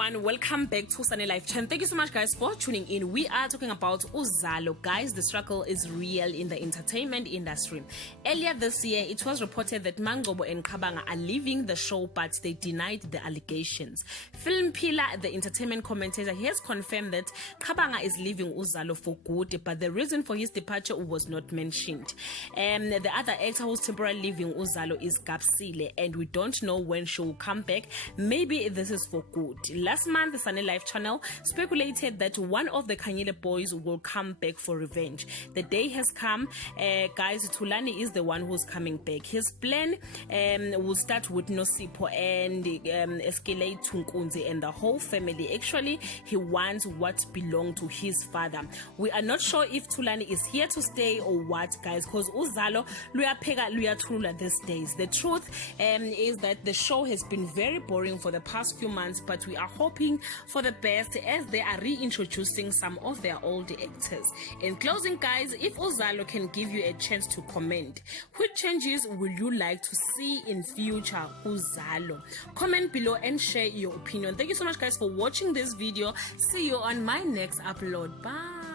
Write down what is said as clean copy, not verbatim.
everyone, welcome back to Sunny Life Channel. Thank you so much guys for tuning in. We are talking about Uzalo. Guys, the struggle is real in the entertainment industry. Earlier this year, it was reported that Mangcobo and Khabanga are leaving the show, but they denied the allegations. Film Pillar, the entertainment commentator, he has confirmed that Khabanga is leaving Uzalo for good, but the reason for his departure was not mentioned. The other actor who's temporarily leaving Uzalo is Gapsile, and we don't know when she will come back. Maybe this is for good. Last month, the Sunny Life Channel speculated that one of the Khanyile boys will come back for revenge. The day has come. Guys, Thulani is the one who's coming back. His plan will start with Nosipho and escalate to Nkunzi and the whole family. Actually, he wants what belonged to his father. We are not sure if Thulani is here to stay or what, guys, because Uzalo luyapheka luyathula these days. The truth is that the show has been very boring for the past few months, but we are hoping for the best as they are reintroducing some of their old actors. In closing, guys, if Uzalo can give you a chance to comment, which changes will you like to see in future Uzalo? Comment below and share your opinion. Thank you so much guys for watching this video. See you on my next upload. Bye.